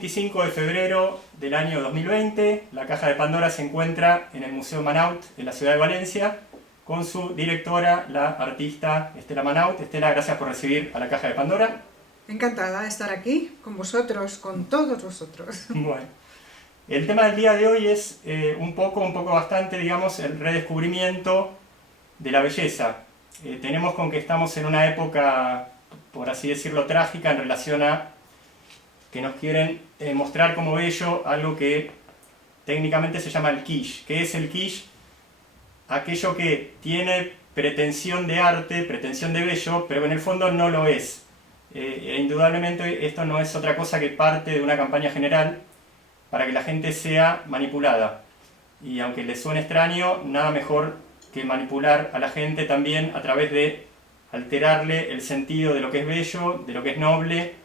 25 de febrero del año 2020, la Caja de Pandora se encuentra en el Museo Manaut, en la ciudad de Valencia, con su directora, la artista Estela Manaut. Estela, gracias por recibir a la Caja de Pandora. Encantada de estar aquí con vosotros, con todos vosotros. Bueno, el tema del día de hoy es un poco bastante, digamos, el redescubrimiento de la belleza. Tenemos con que estamos en una época, por así decirlo, trágica en relación a que nos quieren mostrar como bello algo que técnicamente se llama el kitsch. ¿Qué es el kitsch? Aquello que tiene pretensión de arte, pretensión de bello, pero en el fondo no lo es. Indudablemente esto no es otra cosa que parte de una campaña general para que la gente sea manipulada. Y aunque les suene extraño, nada mejor que manipular a la gente también a través de alterarle el sentido de lo que es bello, de lo que es noble,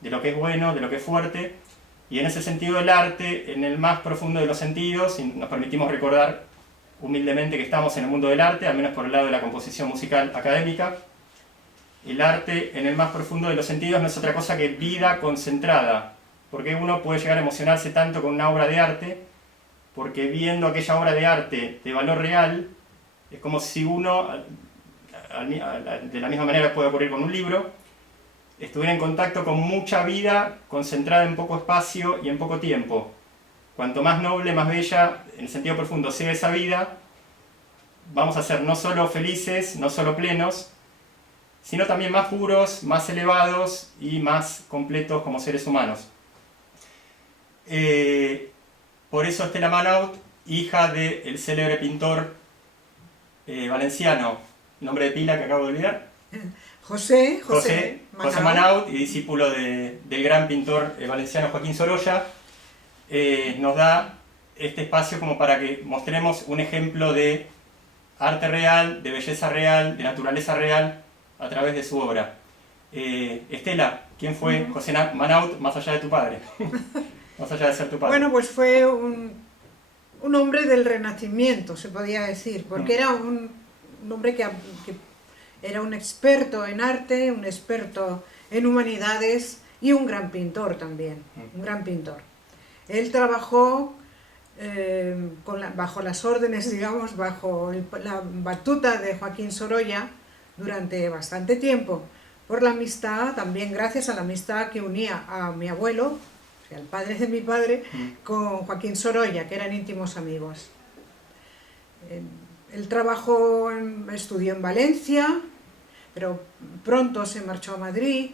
de lo que es bueno, de lo que es fuerte. Y en ese sentido el arte, en el más profundo de los sentidos, y nos permitimos recordar humildemente que estamos en el mundo del arte, al menos por el lado de la composición musical académica, el arte en el más profundo de los sentidos no es otra cosa que vida concentrada, porque uno puede llegar a emocionarse tanto con una obra de arte, porque viendo aquella obra de arte de valor real, es como si uno, de la misma manera puede ocurrir con un libro, estuviera en contacto con mucha vida concentrada en poco espacio y en poco tiempo. Cuanto más noble, más bella, en el sentido profundo, sea esa vida, vamos a ser no solo felices, no solo plenos, sino también más puros, más elevados y más completos como seres humanos. Por eso Estela Manaut, hija del célebre pintor valenciano, nombre de pila que acabo de olvidar, José Manaut, y discípulo del gran pintor valenciano Joaquín Sorolla, nos da este espacio como para que mostremos un ejemplo de arte real, de belleza real, de naturaleza real a través de su obra. Estela, ¿quién fue José Manaut más allá de tu padre? Más allá de ser tu padre. Bueno, pues fue un hombre del Renacimiento, se podía decir, porque era un hombre que era un experto en arte, un experto en humanidades y un gran pintor también, un gran pintor. Él trabajó bajo las órdenes, digamos, bajo la batuta de Joaquín Sorolla durante bastante tiempo, por la amistad, también gracias a la amistad que unía a mi abuelo, o sea, el padre de mi padre, con Joaquín Sorolla, que eran íntimos amigos. Él estudió en Valencia, pero pronto se marchó a Madrid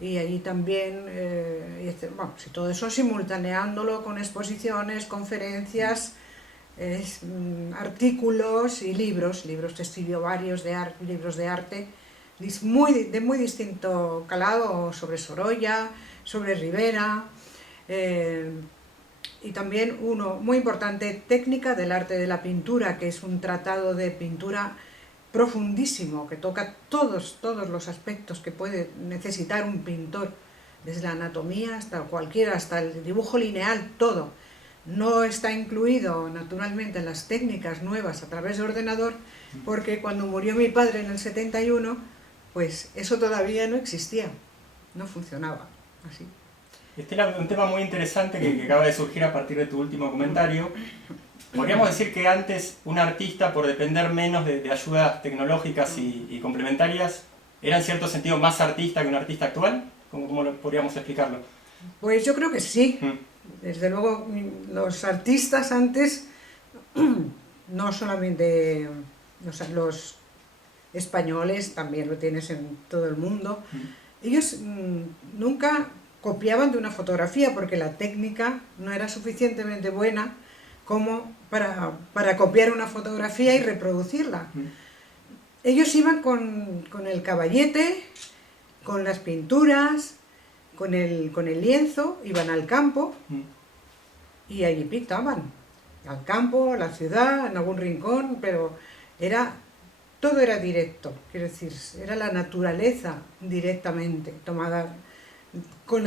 y allí también, todo eso simultaneándolo con exposiciones, conferencias, artículos y libros que escribió varios libros de arte de muy distinto calado, sobre Sorolla, sobre Rivera, y también uno muy importante, Técnica del arte de la pintura, que es un tratado de pintura profundísimo, que toca todos los aspectos que puede necesitar un pintor, desde la anatomía hasta el dibujo lineal, todo. No está incluido naturalmente en las técnicas nuevas a través de ordenador, porque cuando murió mi padre en el 71, pues eso todavía no existía, no funcionaba así. Este es un tema muy interesante que acaba de surgir a partir de tu último comentario. Podríamos decir que antes un artista, por depender menos de ayudas tecnológicas y complementarias, era en cierto sentido más artista que un artista actual. ¿Cómo podríamos explicarlo? Pues yo creo que sí. Desde luego los artistas antes, no solamente los españoles, también lo tienes en todo el mundo, ellos nunca copiaban de una fotografía porque la técnica no era suficientemente buena como para copiar una fotografía y reproducirla. Ellos iban con el caballete, con las pinturas, con el lienzo, iban al campo y allí pintaban. Al campo, a la ciudad, en algún rincón, pero todo era directo, quiero decir, era la naturaleza directamente, tomada con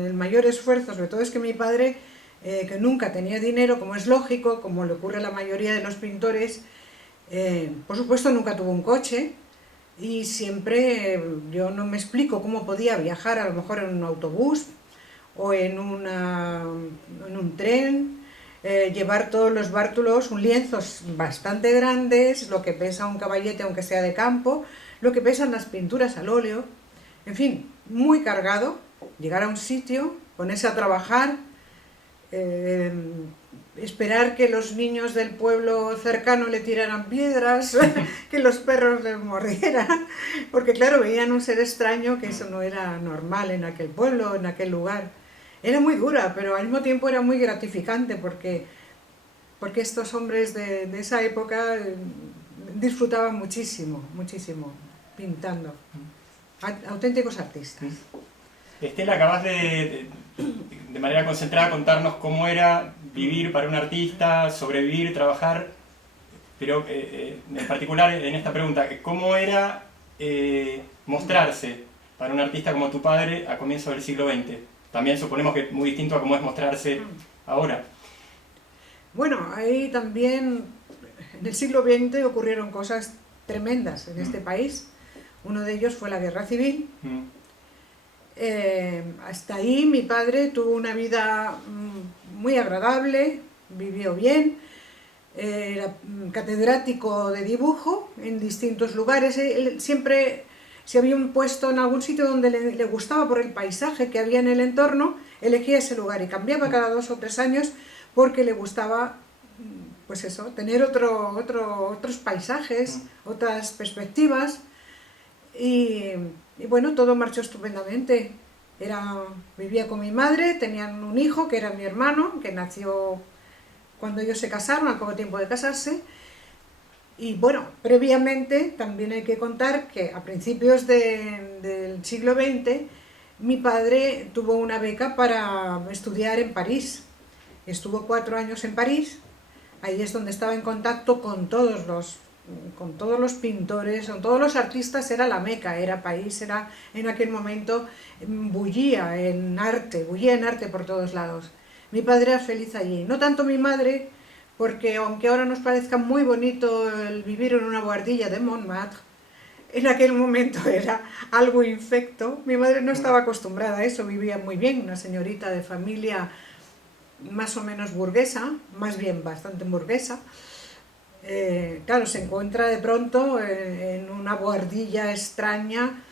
el mayor esfuerzo. Sobre todo es que mi padre, que nunca tenía dinero, como es lógico, como le ocurre a la mayoría de los pintores, por supuesto nunca tuvo un coche y siempre yo no me explico cómo podía viajar a lo mejor en un autobús o en un tren, llevar todos los bártulos, un lienzos bastante grandes, lo que pesa un caballete aunque sea de campo, lo que pesan las pinturas al óleo, en fin, muy cargado, llegar a un sitio, ponerse a trabajar, esperar que los niños del pueblo cercano le tiraran piedras, que los perros le mordieran, porque claro, veían un ser extraño, que eso no era normal en aquel pueblo, en aquel lugar. Era muy dura, pero al mismo tiempo era muy gratificante, porque estos hombres de esa época disfrutaban muchísimo, muchísimo, pintando. Auténticos artistas. Estela, acabas de manera concentrada contarnos cómo era vivir para un artista, sobrevivir, trabajar, pero en particular en esta pregunta, ¿cómo era mostrarse para un artista como tu padre a comienzos del siglo XX? También suponemos que es muy distinto a cómo es mostrarse ahora. Bueno, ahí también en el siglo XX ocurrieron cosas tremendas en este país. Uno de ellos fue la Guerra Civil. Hasta ahí mi padre tuvo una vida muy agradable, vivió bien, era catedrático de dibujo en distintos lugares. Él siempre, si había un puesto en algún sitio donde le gustaba por el paisaje que había en el entorno, elegía ese lugar y cambiaba cada 2 o 3 años porque le gustaba, pues eso, tener otros paisajes, otras perspectivas. Y bueno, todo marchó estupendamente. Vivía con mi madre, tenían un hijo que era mi hermano, que nació cuando ellos se casaron, al poco tiempo de casarse. Y bueno, previamente también hay que contar que a principios del siglo XX mi padre tuvo una beca para estudiar en París. Estuvo 4 años en París. Ahí es donde estaba en contacto con todos los pintores, con todos los artistas. Era la Meca, era París, era en aquel momento, bullía en arte por todos lados. Mi padre era feliz allí, no tanto mi madre, porque aunque ahora nos parezca muy bonito el vivir en una buhardilla de Montmartre, en aquel momento era algo infecto. Mi madre no estaba acostumbrada a eso, vivía muy bien, una señorita de familia más o menos burguesa, más bien bastante burguesa. Claro, se encuentra de pronto en una buhardilla extraña,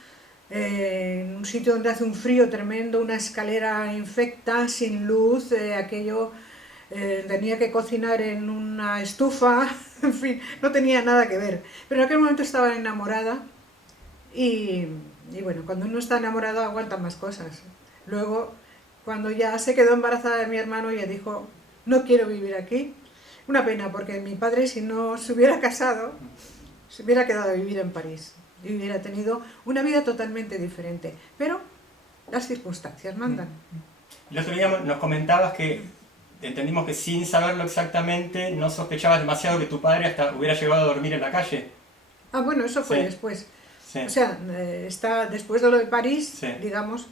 en un sitio donde hace un frío tremendo, una escalera infecta, sin luz, aquello, tenía que cocinar en una estufa, en fin, no tenía nada que ver. Pero en aquel momento estaba enamorada y bueno, cuando uno está enamorado aguanta más cosas. Luego, cuando ya se quedó embarazada de mi hermano, ella dijo, no quiero vivir aquí. Una pena, porque mi padre, si no se hubiera casado, se hubiera quedado a vivir en París y hubiera tenido una vida totalmente diferente. Pero las circunstancias mandan. El otro día nos comentabas que entendimos que sin saberlo exactamente no sospechabas demasiado que tu padre hasta hubiera llegado a dormir en la calle. Ah, bueno, eso fue después. Sí. O sea, está después de lo de París, Sí. digamos,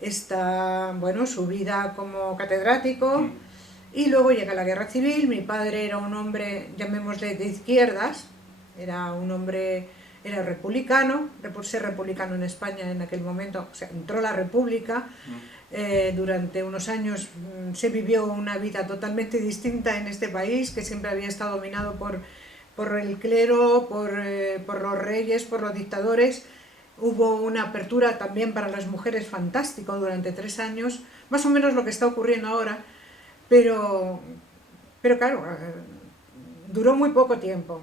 está, bueno, su vida como catedrático. Y luego llega la Guerra Civil. Mi padre era un hombre, llamémosle, de izquierdas, era republicano, por ser republicano en España en aquel momento, o sea, entró la República. Durante unos años se vivió una vida totalmente distinta en este país, que siempre había estado dominado por el clero, por los reyes, por los dictadores. Hubo una apertura también para las mujeres fantástico durante 3 años, más o menos lo que está ocurriendo ahora. Pero claro, duró muy poco tiempo.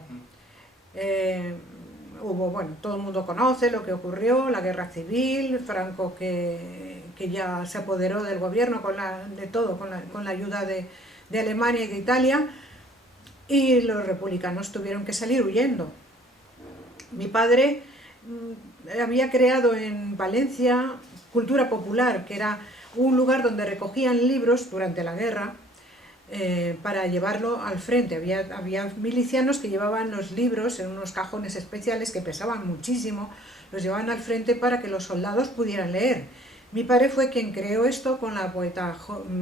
Bueno, todo el mundo conoce lo que ocurrió, la Guerra Civil, Franco que ya se apoderó del gobierno con la ayuda de Alemania y de Italia, y los republicanos tuvieron que salir huyendo. Mi padre había creado en Valencia Cultura Popular, que era un lugar donde recogían libros durante la guerra para llevarlo al frente. Había milicianos que llevaban los libros en unos cajones especiales que pesaban muchísimo, los llevaban al frente para que los soldados pudieran leer. Mi padre fue quien creó esto con la poeta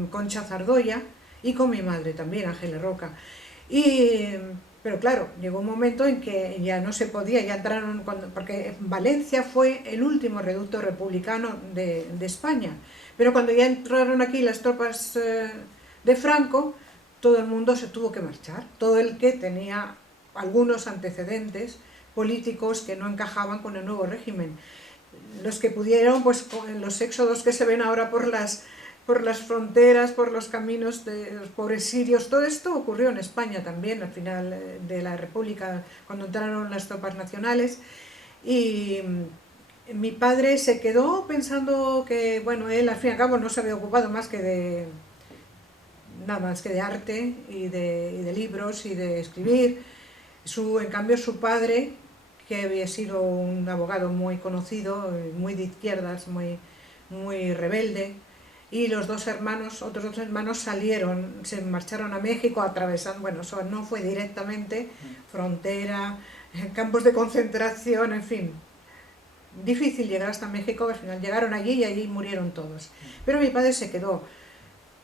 Concha Zardoya y con mi madre también, Ángeles Roca. Pero claro, llegó un momento en que ya no se podía, ya entraron, porque Valencia fue el último reducto republicano de España. Pero cuando ya entraron aquí las tropas de Franco, todo el mundo se tuvo que marchar, todo el que tenía algunos antecedentes políticos que no encajaban con el nuevo régimen. Los que pudieron, pues en los éxodos que se ven ahora por las fronteras, por los caminos de los pobres sirios, todo esto ocurrió en España también, al final de la República, cuando entraron las tropas nacionales. Y mi padre se quedó pensando que, bueno, él al fin y al cabo no se había ocupado más que de nada más que de arte y de libros y de escribir. En cambio, su padre, que había sido un abogado muy conocido, muy de izquierdas, muy rebelde, y los otros dos hermanos se marcharon a México atravesando, bueno, eso no fue directamente, frontera, campos de concentración, en fin. Difícil llegar hasta México, al final llegaron allí y allí murieron todos. Pero mi padre se quedó.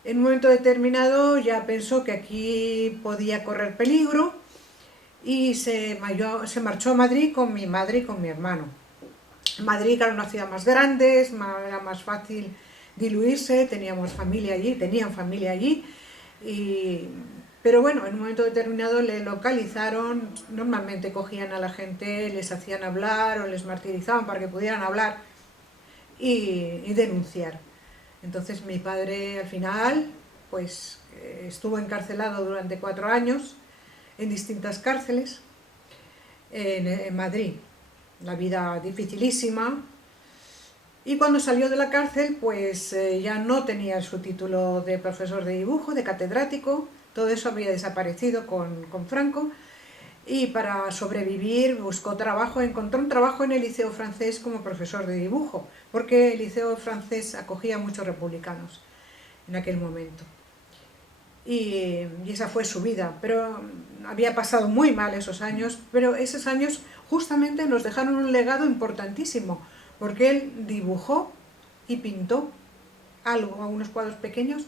En un momento determinado ya pensó que aquí podía correr peligro y se marchó a Madrid con mi madre y con mi hermano. Madrid era una ciudad más grande, era más fácil diluirse, tenían familia allí, pero bueno, en un momento determinado le localizaron, normalmente cogían a la gente, les hacían hablar o les martirizaban para que pudieran hablar y denunciar. Entonces mi padre al final pues estuvo encarcelado durante 4 años en distintas cárceles en Madrid. La vida dificilísima. Y cuando salió de la cárcel, pues ya no tenía su título de profesor de dibujo, de catedrático, todo eso había desaparecido con Franco, y para sobrevivir encontró un trabajo en el Liceo Francés como profesor de dibujo, porque el Liceo Francés acogía a muchos republicanos en aquel momento. Y esa fue su vida, pero había pasado muy mal esos años, pero esos años justamente nos dejaron un legado importantísimo, porque él dibujó y pintó algunos cuadros pequeños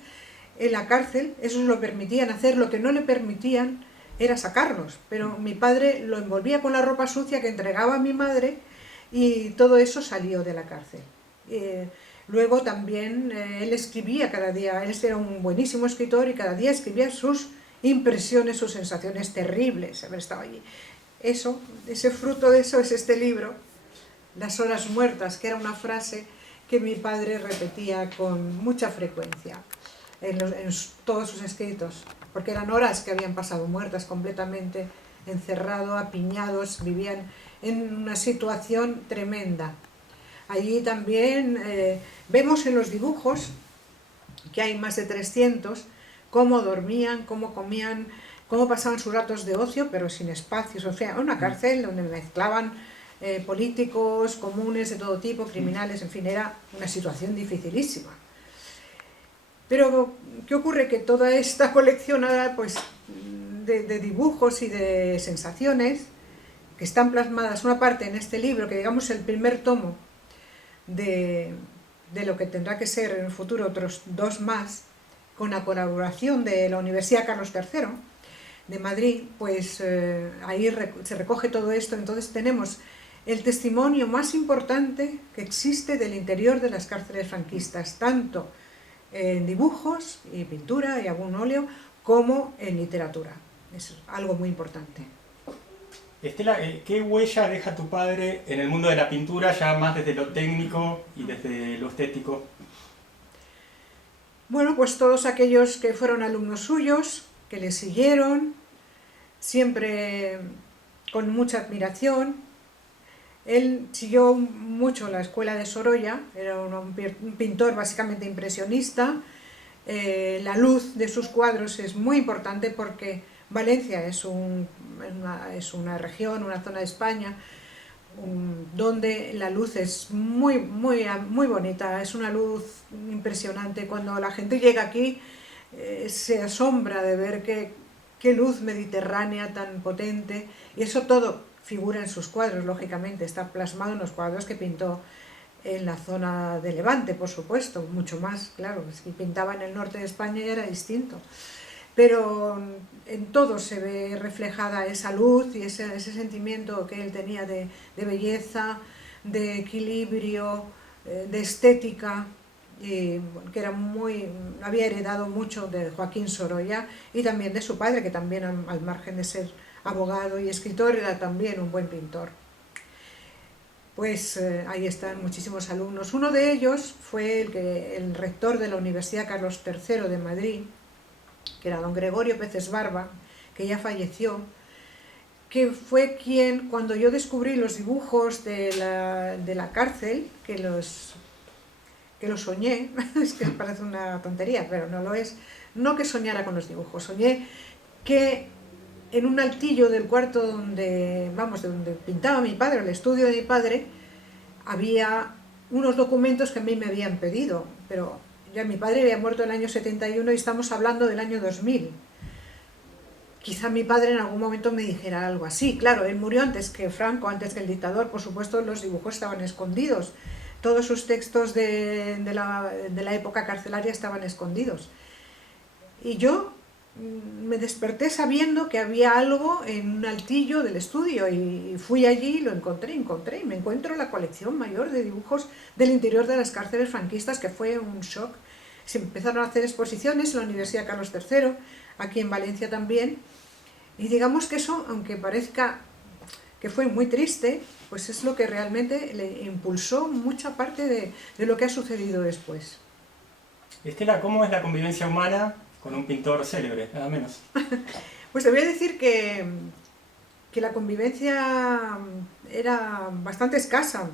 en la cárcel. Eso lo permitían hacer, lo que no le permitían era sacarlos, pero mi padre lo envolvía con la ropa sucia que entregaba a mi madre y todo eso salió de la cárcel. Luego también él escribía cada día, él era un buenísimo escritor y cada día escribía sus impresiones, sus sensaciones terribles haber estado allí. Ese fruto de eso es este libro, Las horas muertas, que era una frase que mi padre repetía con mucha frecuencia en todos sus escritos, porque eran horas que habían pasado muertas completamente, encerrado, apiñados, vivían en una situación tremenda. Allí también vemos en los dibujos, que hay más de 300, cómo dormían, cómo comían, cómo pasaban sus ratos de ocio, pero sin espacios. O sea, una cárcel donde mezclaban políticos, comunes de todo tipo, criminales, en fin, era una situación dificilísima. Pero, ¿qué ocurre? Que toda esta colección pues, de dibujos y de sensaciones que están plasmadas, una parte en este libro, que digamos el primer tomo de lo que tendrá que ser en el futuro otros 2 más, con la colaboración de la Universidad Carlos III de Madrid, pues ahí se recoge todo esto. Entonces tenemos el testimonio más importante que existe del interior de las cárceles franquistas, tanto en dibujos y pintura y algún óleo, como en literatura. Es algo muy importante. Estela, ¿qué huella deja tu padre en el mundo de la pintura, ya más desde lo técnico y desde lo estético? Bueno, pues todos aquellos que fueron alumnos suyos, que le siguieron, siempre con mucha admiración. Él siguió mucho la escuela de Sorolla, era un pintor básicamente impresionista. La luz de sus cuadros es muy importante porque Valencia es una región, una zona de España donde la luz es muy bonita, es una luz impresionante. Cuando la gente llega aquí se asombra de ver qué luz mediterránea tan potente, y eso todo figura en sus cuadros, lógicamente, está plasmado en los cuadros que pintó en la zona de Levante, por supuesto, mucho más, claro, si pintaba en el norte de España ya era distinto. Pero en todo se ve reflejada esa luz y ese sentimiento que él tenía de belleza, de equilibrio, de estética. que había heredado mucho de Joaquín Sorolla y también de su padre, que también al margen de ser abogado y escritor era también un buen pintor. Pues ahí están muchísimos alumnos. Uno de ellos fue el rector de la Universidad Carlos III de Madrid, que era don Gregorio Peces Barba, que ya falleció, que fue quien, cuando yo descubrí los dibujos de la cárcel, que los soñé, es que parece una tontería, pero no lo es, no que soñara con los dibujos, soñé que en un altillo del cuarto donde pintaba mi padre, el estudio de mi padre, había unos documentos que a mí me habían pedido, pero ya mi padre había muerto en el año 71 y estamos hablando del año 2000. Quizá mi padre en algún momento me dijera algo así. Claro, él murió antes que Franco, antes que el dictador, por supuesto los dibujos estaban escondidos. Todos sus textos de la época carcelaria estaban escondidos. Y yo me desperté sabiendo que había algo en un altillo del estudio y fui allí y lo encontré y me encuentro la colección mayor de dibujos del interior de las cárceles franquistas, que fue un shock. Se empezaron a hacer exposiciones en la Universidad Carlos III, aquí en Valencia también, y digamos que eso, aunque parezca que fue muy triste, pues es lo que realmente le impulsó mucha parte de lo que ha sucedido después. Estela, ¿cómo es la convivencia humana con un pintor célebre, nada menos? Pues te voy a decir que la convivencia era bastante escasa,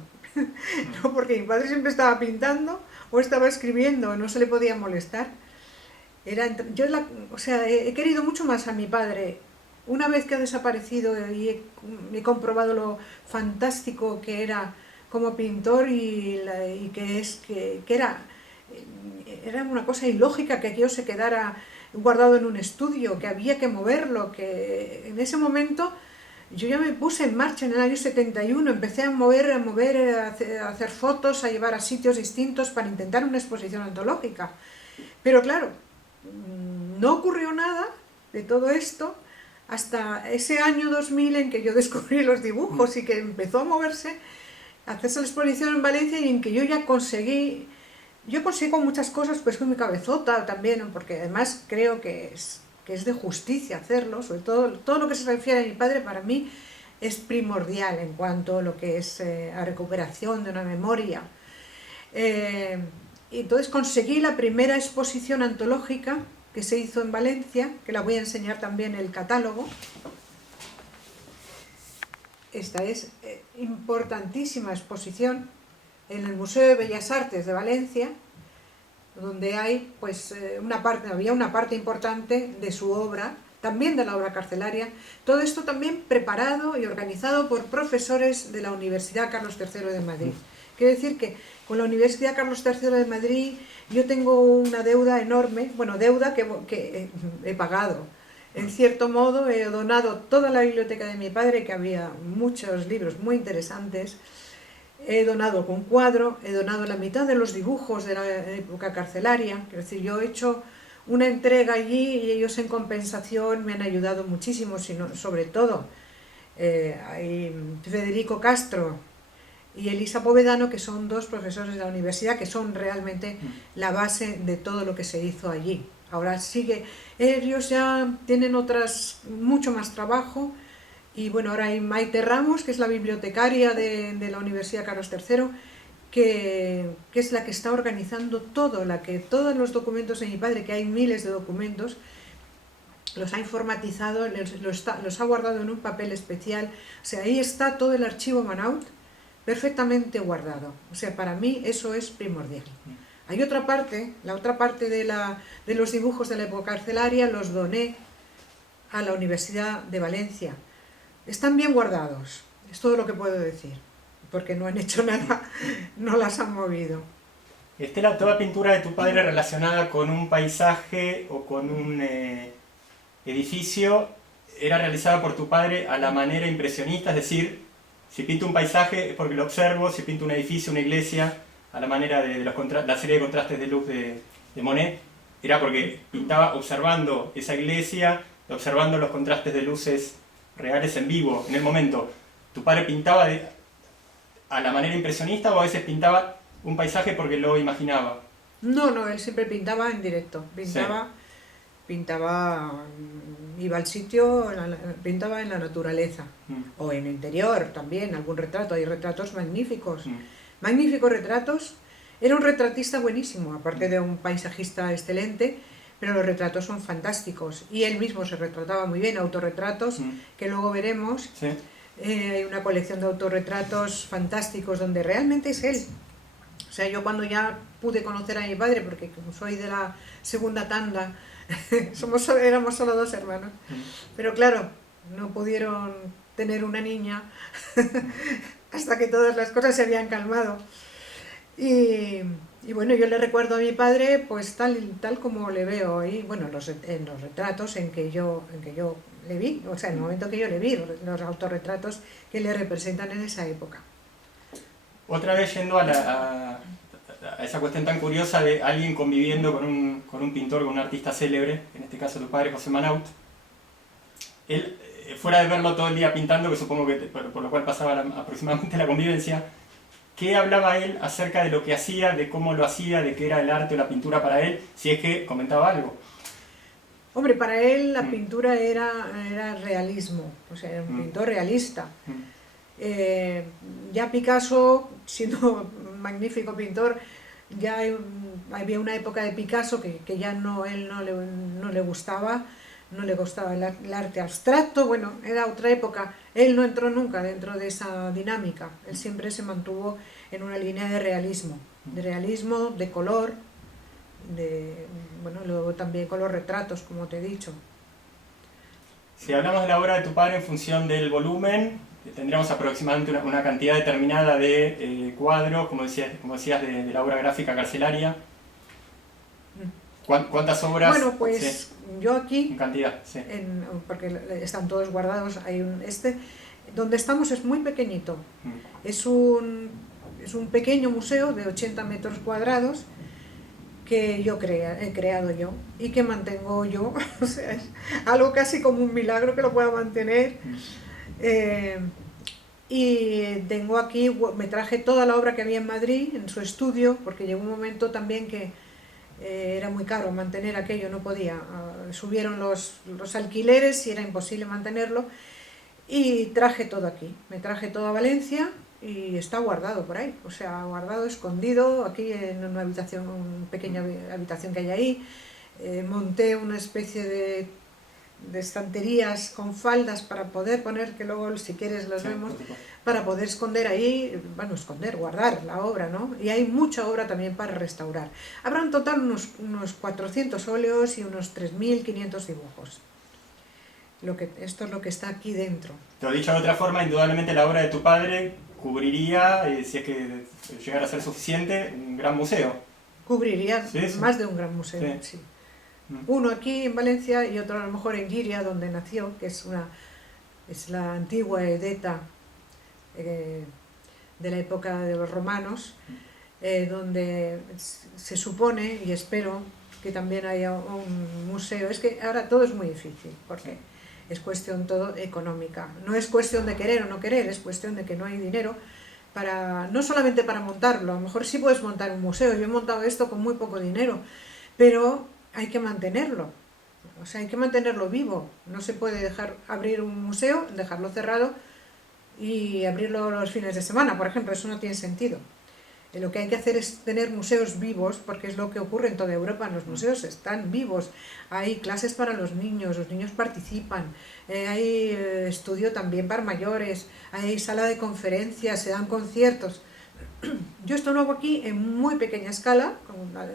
¿no? Porque mi padre siempre estaba pintando o estaba escribiendo, no se le podía molestar. He querido mucho más a mi padre una vez que ha desaparecido y he comprobado lo fantástico que era como pintor y que era una cosa ilógica que aquello se quedara guardado en un estudio, que había que moverlo, que en ese momento yo ya me puse en marcha en el año 71, empecé a hacer fotos, a llevar a sitios distintos para intentar una exposición antológica. Pero claro, no ocurrió nada de todo esto hasta ese año 2000 en que yo descubrí los dibujos y que empezó a moverse, a hacerse la exposición en Valencia y en que yo ya conseguí. Yo consigo muchas cosas pues con mi cabezota también, porque además creo que es de justicia hacerlo, sobre todo lo que se refiere a mi padre para mí es primordial en cuanto a lo que es a recuperación de una memoria. Y entonces conseguí la primera exposición antológica que se hizo en Valencia, que la voy a enseñar también el catálogo. Esta es importantísima exposición en el Museo de Bellas Artes de Valencia, donde hay había una parte importante de su obra, también de la obra carcelaria, todo esto también preparado y organizado por profesores de la Universidad Carlos III de Madrid. Quiero decir que con la Universidad Carlos III de Madrid yo tengo una deuda enorme, deuda que he pagado. En cierto modo he donado toda la biblioteca de mi padre, que había muchos libros muy interesantes. He donado algún cuadro, he donado la mitad de los dibujos de la época carcelaria. Quiero decir, yo he hecho una entrega allí y ellos en compensación me han ayudado muchísimo, sobre todo hay Federico Castro y Elisa Povedano, que son dos profesores de la universidad, que son realmente la base de todo lo que se hizo allí. Ahora ellos ya tienen mucho más trabajo. Y bueno, ahora hay Maite Ramos, que es la bibliotecaria de la Universidad Carlos III, que es la que está organizando todos los documentos de mi padre, que hay miles de documentos, los ha informatizado, los ha guardado en un papel especial. O sea, ahí está todo el archivo Manaut perfectamente guardado. O sea, para mí eso es primordial. Hay otra parte, la otra parte de los dibujos de la época carcelaria los doné a la Universidad de Valencia. Están bien guardados, es todo lo que puedo decir, porque no han hecho nada, no las han movido. Estela, toda pintura de tu padre relacionada con un paisaje o con un edificio era realizada por tu padre a la manera impresionista, es decir, si pinto un paisaje es porque lo observo, si pinto un edificio, una iglesia, a la manera de la serie de contrastes de luz de Monet, era porque pintaba observando esa iglesia, observando los contrastes de luces reales en vivo, en el momento. ¿Tu padre pintaba a la manera impresionista o a veces pintaba un paisaje porque lo imaginaba? No, no, él siempre pintaba en directo. Sí. Pintaba, iba al sitio, pintaba en la naturaleza. Mm, O en el interior también, algún retrato. Hay retratos magníficos. mm, Magníficos retratos. Era un retratista buenísimo, aparte de un paisajista excelente, pero los retratos son fantásticos. Y él mismo se retrataba muy bien, autorretratos, mm. que luego veremos. Sí. Hay una colección de autorretratos fantásticos donde realmente es él. O sea, yo cuando ya pude conocer a mi padre, porque como soy de la segunda tanda, éramos solo dos hermanos, Mm, pero claro, no pudieron tener una niña hasta que todas las cosas se habían calmado. Y, y bueno, yo le recuerdo a mi padre pues tal como le veo ahí, bueno, en los retratos en que yo le vi, o sea, en el momento que yo le vi, los autorretratos que le representan en esa época. Otra vez yendo a esa cuestión tan curiosa de alguien conviviendo con un pintor, con un artista célebre, en este caso tu padre José Manaut, él, fuera de verlo todo el día pintando, que supongo que por lo cual pasaba aproximadamente la convivencia, ¿qué hablaba él acerca de lo que hacía, de cómo lo hacía, de qué era el arte o la pintura para él, si es que comentaba algo? Hombre, para él la pintura era realismo, o sea, era un pintor realista. Ya Picasso, siendo un magnífico pintor, ya había una época de Picasso que ya él no le gustaba, no le gustaba el arte abstracto, bueno, era otra época. Él no entró nunca dentro de esa dinámica, él siempre se mantuvo en una línea de realismo, de color, bueno, luego también con los retratos, como te he dicho. Si hablamos de la obra de tu padre en función del volumen, tendríamos aproximadamente una cantidad determinada de cuadros, como decías de la obra gráfica carcelaria. ¿Cuántas obras? Bueno, pues sí, yo aquí, en cantidad, sí. porque están todos guardados, donde estamos es muy pequeñito. Es un pequeño museo de 80 metros cuadrados que he creado yo y que mantengo yo. O sea, es algo casi como un milagro que lo pueda mantener. Y tengo aquí, me traje toda la obra que había en Madrid, en su estudio, porque llegó un momento también que era muy caro mantener aquello, no podía. Subieron los alquileres y era imposible mantenerlo. Y traje todo aquí, me traje todo a Valencia y está guardado por ahí, o sea, guardado, escondido, aquí en una habitación, una pequeña habitación que hay ahí. Monté una especie de estanterías con faldas para poder poner, que luego si quieres las vemos, para poder esconder ahí, bueno, guardar la obra, ¿no? Y hay mucha obra también para restaurar. Habrá en total unos 400 óleos y unos 3.500 dibujos. Esto es lo que está aquí dentro. Te lo he dicho de otra forma, indudablemente la obra de tu padre cubriría, si es que llegara a ser suficiente, un gran museo. Cubriría Sí. más de un gran museo, sí. Uno aquí en Valencia y otro a lo mejor en Giria, donde nació, que es la antigua Edeta de la época de los romanos, donde se supone, y espero que también haya un museo. Es que ahora todo es muy difícil, porque es cuestión todo económica. No es cuestión de querer o no querer, es cuestión de que no hay dinero no solamente para montarlo. A lo mejor sí puedes montar un museo. Yo he montado esto con muy poco dinero, pero hay que mantenerlo. O sea, hay que mantenerlo vivo. No se puede abrir un museo, dejarlo cerrado y abrirlo los fines de semana, por ejemplo. Eso no tiene sentido. Lo que hay que hacer es tener museos vivos, porque es lo que ocurre en toda Europa. Los museos están vivos. Hay clases para los niños participan. Hay estudio también para mayores. Hay sala de conferencias, se dan conciertos. Yo esto lo hago aquí en muy pequeña escala,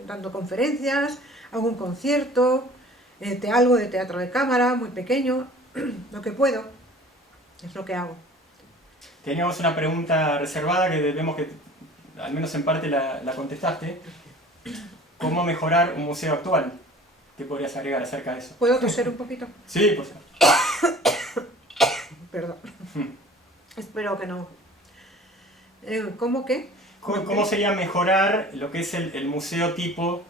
dando conferencias, hago un concierto, algo de teatro de cámara, muy pequeño, lo que puedo, es lo que hago. Teníamos una pregunta reservada que vemos que al menos en parte la contestaste. ¿Cómo mejorar un museo actual? ¿Qué podrías agregar acerca de eso? ¿Puedo toser un poquito? Sí, por favor. Perdón. Espero que no. ¿Cómo qué? ¿Cómo sería mejorar lo que es el museo tipo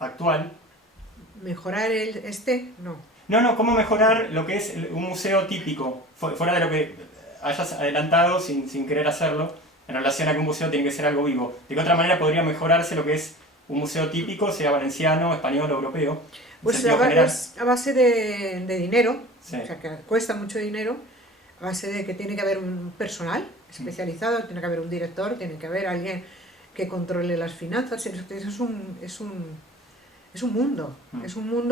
actual? ¿Mejorar No. No, ¿cómo mejorar lo que es un museo típico? Fuera de lo que hayas adelantado sin querer hacerlo, en relación a que un museo tiene que ser algo vivo. ¿De qué otra manera podría mejorarse lo que es un museo típico, sea valenciano, español o europeo. Pues a base de dinero, sí. O sea, que cuesta mucho dinero, a base de que tiene que haber un personal especializado, tiene que haber un director, tiene que haber alguien que controle las finanzas. Es un mundo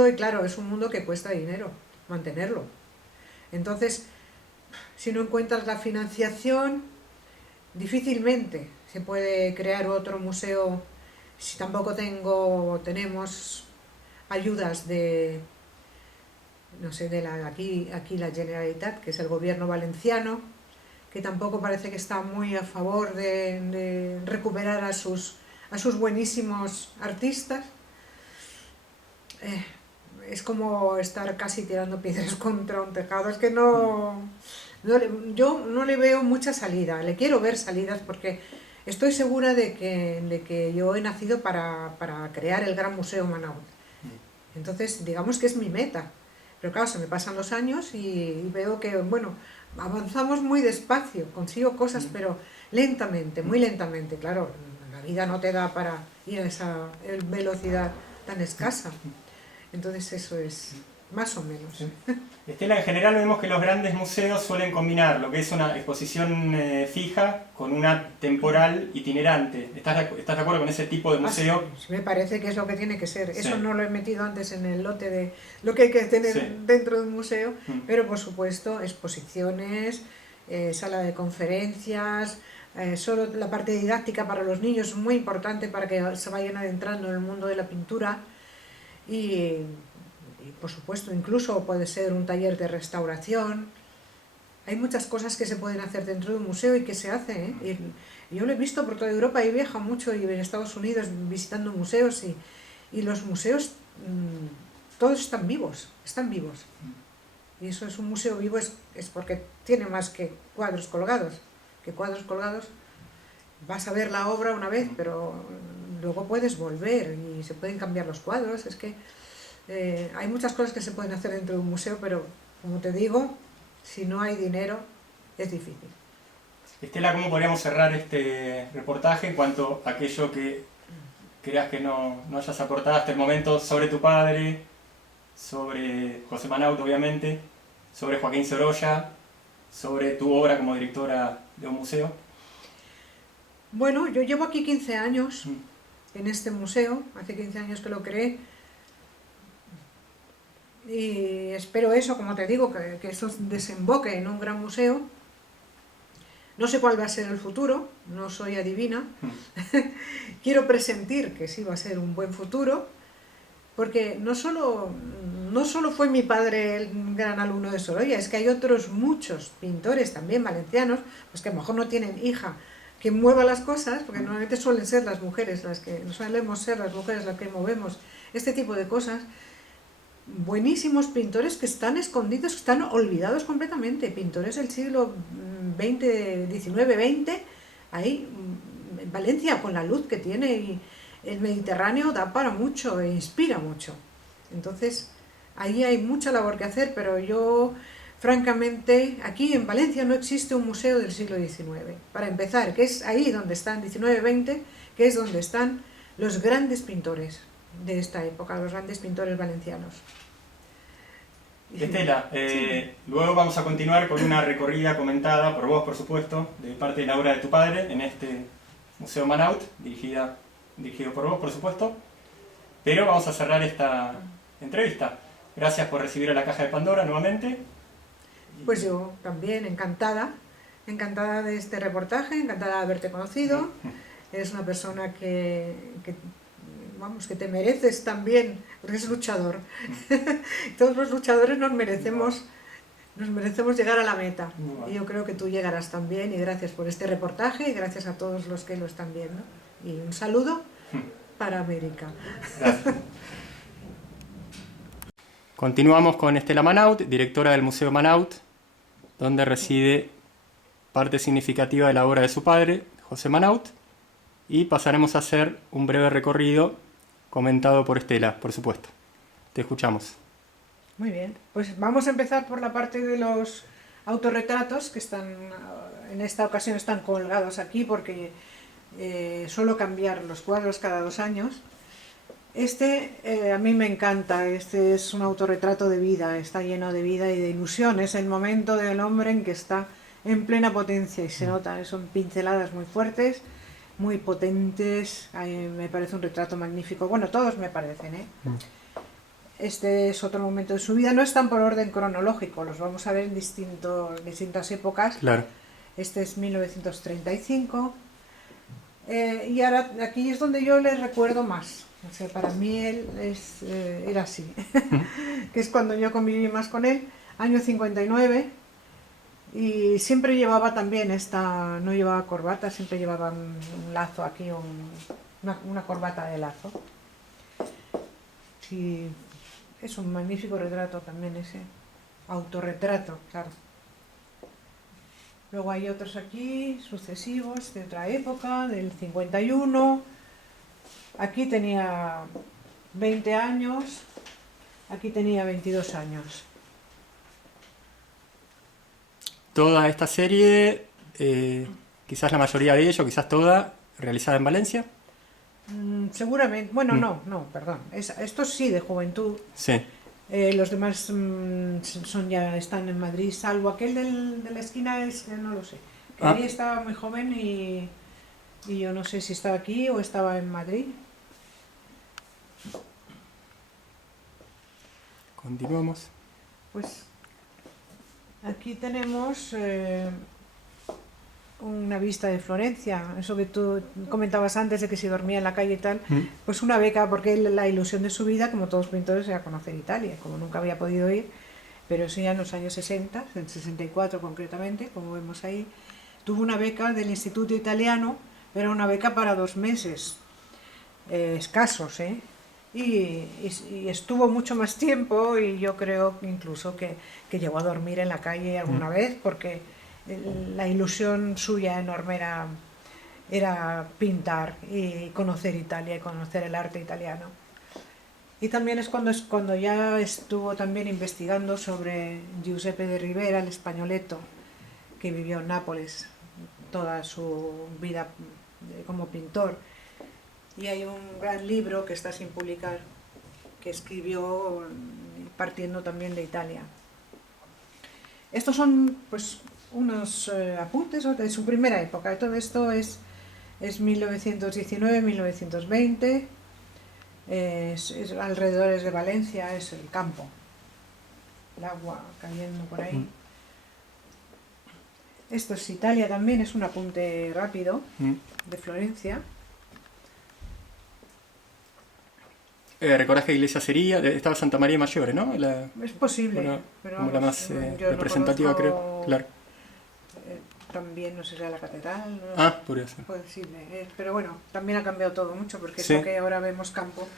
y claro, es un mundo que cuesta dinero mantenerlo. Entonces, si no encuentras la financiación, difícilmente se puede crear otro museo si tampoco tenemos ayudas de, no sé, aquí la Generalitat, que es el gobierno valenciano, que tampoco parece que está muy a favor de recuperar a sus buenísimos artistas. Es como estar casi tirando piedras contra un tejado. Es que yo no le veo mucha salida. Le quiero ver salidas porque estoy segura de que yo he nacido para crear el Gran Museo Manaut. Entonces, digamos que es mi meta. Pero claro, se me pasan los años y veo que, bueno, avanzamos muy despacio, consigo cosas, pero lentamente, muy lentamente. Claro, la vida no te da para ir a esa velocidad tan escasa. Entonces eso es más o menos. Estela, en general vemos que los grandes museos suelen combinar lo que es una exposición fija con una temporal itinerante. ¿Estás de acuerdo con ese tipo de museo? Sí, me parece que es lo que tiene que ser. Sí. Eso no lo he metido antes en el lote de lo que hay que tener dentro de un museo, pero por supuesto exposiciones, sala de conferencias, solo la parte didáctica para los niños es muy importante para que se vayan adentrando en el mundo de la pintura. Y por supuesto incluso puede ser un taller de restauración. Hay muchas cosas que se pueden hacer dentro de un museo y que se hacen, ¿eh? Y yo lo he visto por toda Europa, he viajado mucho y en Estados Unidos visitando museos y los museos todos están vivos. Y eso es un museo vivo, es porque tiene más que cuadros colgados. Vas a ver la obra una vez, pero luego puedes volver y se pueden cambiar los cuadros. Es que hay muchas cosas que se pueden hacer dentro de un museo, pero como te digo, si no hay dinero es difícil. Estela, ¿cómo podríamos cerrar este reportaje en cuanto a aquello que creas que no hayas aportado hasta el momento sobre tu padre, sobre José Manaut, obviamente, sobre Joaquín Sorolla, sobre tu obra como directora de un museo? Bueno, yo llevo aquí 15 años en este museo, hace 15 años que lo creé, y espero eso, como te digo, que esto desemboque en un gran museo. No sé cuál va a ser el futuro, no soy adivina. Quiero presentir que sí va a ser un buen futuro, porque no solo fue mi padre el gran alumno de Sorolla, es que hay otros muchos pintores también valencianos, pues que a lo mejor no tienen hija que mueva las cosas, porque normalmente suelen ser las mujeres las que movemos este tipo de cosas. Buenísimos pintores que están escondidos, que están olvidados completamente, pintores del siglo XIX-XX, ahí en Valencia, con la luz que tiene, y el Mediterráneo da para mucho e inspira mucho. Entonces, ahí hay mucha labor que hacer, pero yo, francamente, aquí en Valencia no existe un museo del siglo XIX. Para empezar, que es ahí donde están, XIX-XX, que es donde están los grandes pintores de esta época, los grandes pintores valencianos. Estela, luego vamos a continuar con una recorrida comentada por vos, por supuesto, de parte de la obra de tu padre en este Museo Manaut, dirigido por vos, por supuesto. Pero vamos a cerrar esta entrevista. Gracias por recibir a la Caja de Pandora nuevamente. Pues yo también, encantada de este reportaje, encantada de haberte conocido. Eres una persona que te mereces también, porque es luchador. Todos los luchadores nos merecemos llegar a la meta. Y yo creo que tú llegarás también, y gracias por este reportaje y gracias a todos los que lo están viendo. Y un saludo para América. Gracias. Continuamos con Estela Manaut, directora del Museo Manaut, donde reside parte significativa de la obra de su padre, José Manaut, y pasaremos a hacer un breve recorrido comentado por Estela, por supuesto. Te escuchamos. Muy bien, pues vamos a empezar por la parte de los autorretratos, que en esta ocasión están colgados aquí porque suelo cambiar los cuadros cada 2 años. A mí me encanta, este es un autorretrato de vida, está lleno de vida y de ilusión, es el momento del hombre en que está en plena potencia y se nota, son pinceladas muy fuertes, muy potentes, me parece un retrato magnífico, bueno, todos me parecen, ¿eh? Este es otro momento de su vida, no están por orden cronológico, los vamos a ver en distintas épocas. Claro. Este es 1935. Y ahora aquí es donde yo le recuerdo más. O sea, para mí él era así, que es cuando yo conviví más con él, año 59, y siempre llevaba también no llevaba corbata, siempre llevaba un lazo aquí, una corbata de lazo. Sí, es un magnífico retrato también ese, autorretrato, claro. Luego hay otros aquí, sucesivos, de otra época, del 51. Aquí tenía 20 años, aquí tenía 22 años. Toda esta serie, quizás la mayoría de ellos, quizás toda, realizada en Valencia. Seguramente, bueno, no, perdón. Estos sí, de juventud. Sí. Los demás están en Madrid, salvo aquel de la esquina, no lo sé. Que ahí estaba muy joven y yo no sé si estaba aquí o estaba en Madrid. Continuamos. Pues aquí tenemos una vista de Florencia, eso que tú comentabas antes de que si dormía en la calle y tal, pues una beca, porque la ilusión de su vida, como todos los pintores, era conocer Italia, como nunca había podido ir, pero eso ya en los años 60, en 64 concretamente, como vemos ahí, tuvo una beca del Instituto Italiano, pero una beca para 2 meses, escasos, y estuvo mucho más tiempo, y yo creo incluso que llegó a dormir en la calle alguna vez, porque la ilusión suya enorme era pintar y conocer Italia y conocer el arte italiano. Y también es cuando ya estuvo también investigando sobre Giuseppe de Rivera, el Spagnoletto, que vivió en Nápoles toda su vida como pintor. Y hay un gran libro que está sin publicar, que escribió partiendo también de Italia. Estos son, pues, unos apuntes de su primera época. Todo esto es 1919-1920, alrededores de Valencia, es el campo, el agua cayendo por ahí. Esto es Italia también, es un apunte rápido de Florencia. ¿Recordás qué iglesia sería? Estaba Santa María Maggiore, ¿no? Es posible, pero como la más representativa, creo. Claro. También, no sé si era la catedral. Podría ser. Posible, pero bueno, también ha cambiado todo mucho, porque eso que ahora vemos campo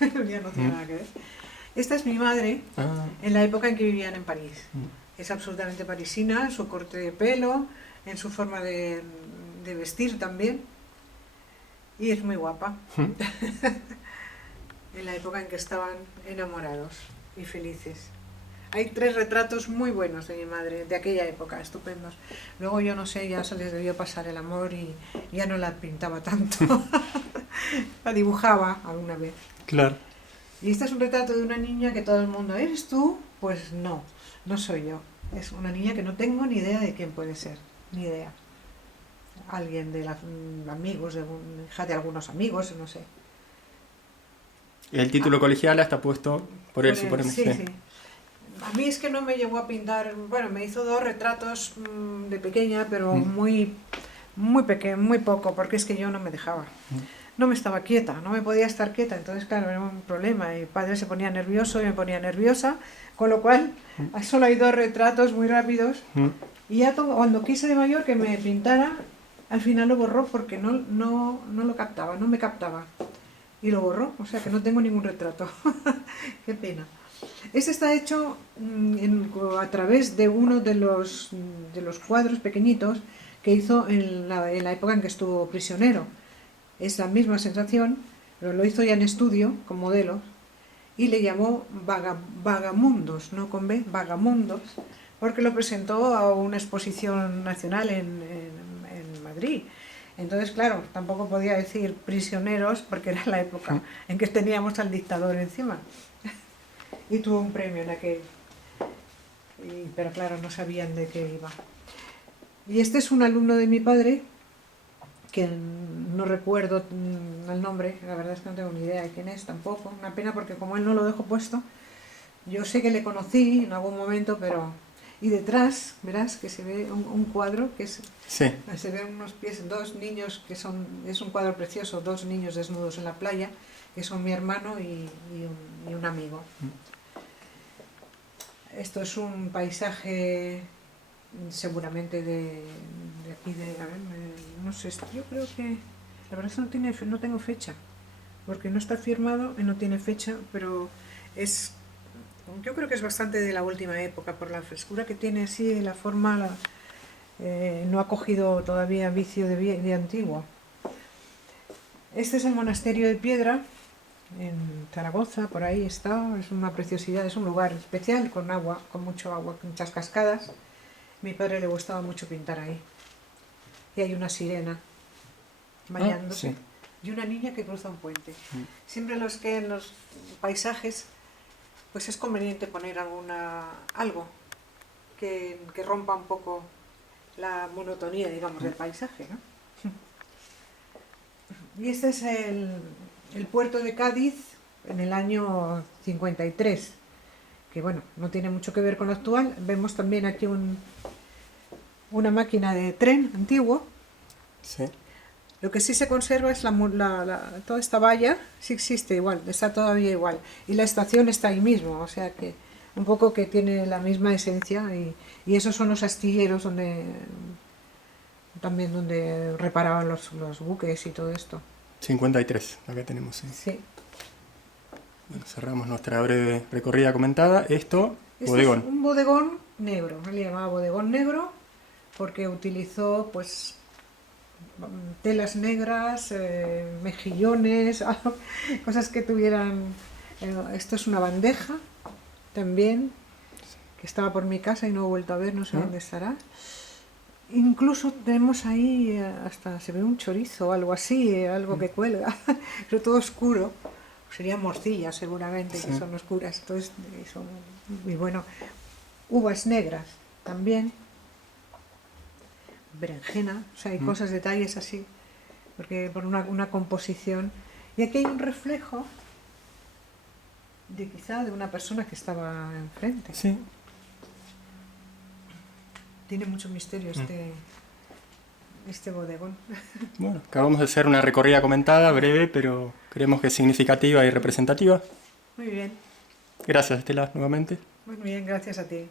ya no tiene nada que ver. Esta es mi madre, en la época en que vivían en París. Es absolutamente parisina, en su corte de pelo, en su forma de vestir también, y es muy guapa. En la época en que estaban enamorados y felices. Hay 3 retratos muy buenos de mi madre, de aquella época, estupendos. Luego yo no sé, ya se les debió pasar el amor y ya no la pintaba tanto. La dibujaba alguna vez. Claro. Y este es un retrato de una niña que todo el mundo, ¿eres tú? Pues no, no soy yo. Es una niña que no tengo ni idea de quién puede ser, ni idea. Alguien de amigos, hija de algunos amigos, no sé. El título colegiala está puesto por él, suponemos. Sí. A mí es que no me llegó a pintar, bueno, me hizo 2 retratos de pequeña, pero muy poco, porque es que yo no me dejaba. No me estaba quieta, no me podía estar quieta, entonces claro, era un problema. Mi padre se ponía nervioso y me ponía nerviosa, con lo cual solo hay 2 retratos muy rápidos. Y ya cuando quise de mayor que me pintara, al final lo borró porque no lo captaba, no me captaba. Y lo borró, o sea que no tengo ningún retrato. Qué pena. Este está hecho a través de uno de los cuadros pequeñitos que hizo en la época en que estuvo prisionero. Es la misma sensación, pero lo hizo ya en estudio, con modelos, y le llamó Vagamundos, no con B, Vagamundos, porque lo presentó a una exposición nacional en Madrid. Entonces, claro, tampoco podía decir prisioneros porque era la época en que teníamos al dictador encima. Y tuvo un premio en aquel. Pero claro, no sabían de qué iba. Y este es un alumno de mi padre, que no recuerdo el nombre, la verdad es que no tengo ni idea de quién es tampoco. Una pena porque como él no lo dejó puesto, yo sé que le conocí en algún momento, pero... Y detrás, verás que se ve un cuadro que es... Sí. Se ven unos pies, dos niños que son... Es un cuadro precioso, dos niños desnudos en la playa, que son mi hermano y un amigo. Esto es un paisaje seguramente de aquí de... A ver, no sé, yo creo que... La verdad es que no tengo fecha, porque no está firmado y no tiene fecha, pero es... Yo creo que es bastante de la última época, por la frescura que tiene así, la forma, no ha cogido todavía vicio de antiguo. Este es el monasterio de Piedra, en Zaragoza, por ahí está, es una preciosidad, es un lugar especial, con agua, con mucho agua, con muchas cascadas. A mi padre le gustaba mucho pintar ahí. Y hay una sirena bañándose, Sí. Y una niña que cruza un puente. Siempre en los paisajes pues es conveniente poner algo que rompa un poco la monotonía, digamos, del paisaje, ¿no? Y este es el puerto de Cádiz en el año 53, que bueno, no tiene mucho que ver con lo actual. Vemos también aquí una máquina de tren antiguo. Sí. Lo que sí se conserva es toda esta valla, sí existe igual, está todavía igual. Y la estación está ahí mismo, o sea que un poco que tiene la misma esencia. Y esos son los astilleros donde reparaban los buques y todo esto. 53, acá tenemos. Sí. Sí. Bueno, cerramos nuestra breve recorrida comentada. Esto, Este bodegón. es un bodegón negro, él le llamaba bodegón negro porque utilizó pues telas negras, mejillones, cosas que tuvieran... Esto es una bandeja también, que estaba por mi casa y no he vuelto a ver, no sé dónde estará. Incluso tenemos ahí, hasta se ve un chorizo o algo así, algo que cuelga, pero todo oscuro. Serían morcillas seguramente, que son oscuras. Entonces, y bueno, uvas negras también. Berenjena, o sea, hay cosas, detalles así, porque por una composición. Y aquí hay un reflejo quizá de una persona que estaba enfrente. Sí. Tiene mucho misterio este bodegón. Bueno, acabamos de hacer una recorrida comentada, breve, pero creemos que es significativa y representativa. Muy bien. Gracias, Estela, nuevamente. Muy bien, gracias a ti.